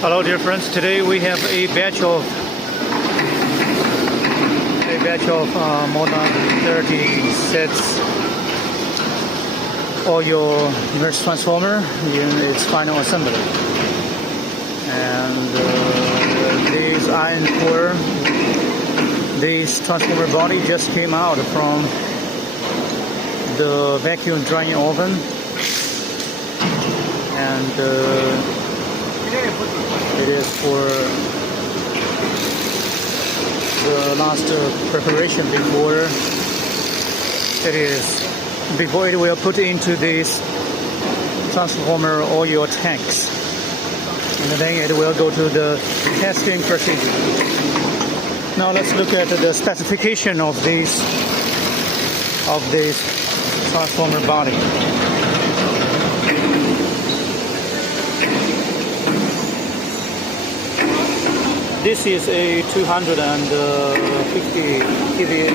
Hello dear friends, today we have a batch of more than 30 sets of your Immersed transformer in its final assembly. And this iron core, this transformer body just came out from the vacuum drying oven, and it is for the last preparation before it will put into this transformer oil tanks, and then it will go to the testing procedure. Now let's look at the specification of this transformer body. This is a 250 kVA.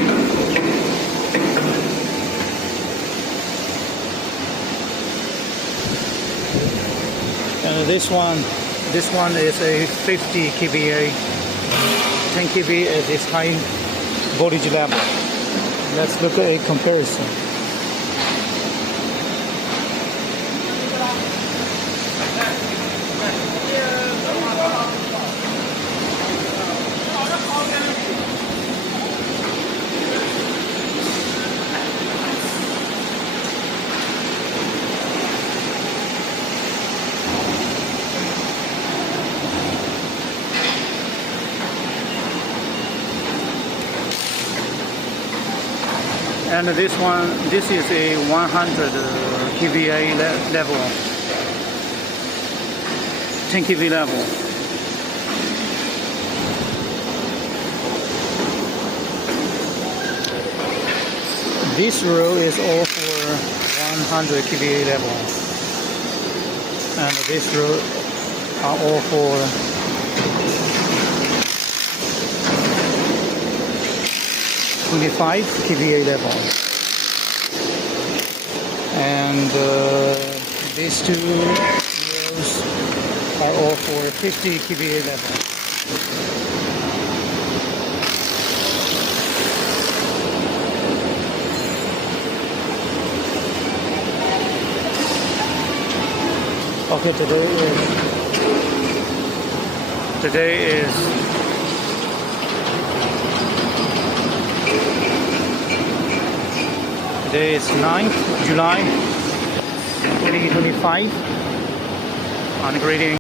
And this one is a 50 kVA. 10 kVA at this high voltage level. Let's look at a comparison. And this is a 100 kVA level, 10 kV level. This row is all for 100 kVA level, and this row are all for 25 kVA level, and these two rows are all for 50 kVA level. Okay, today is 9th July 2025. On grading.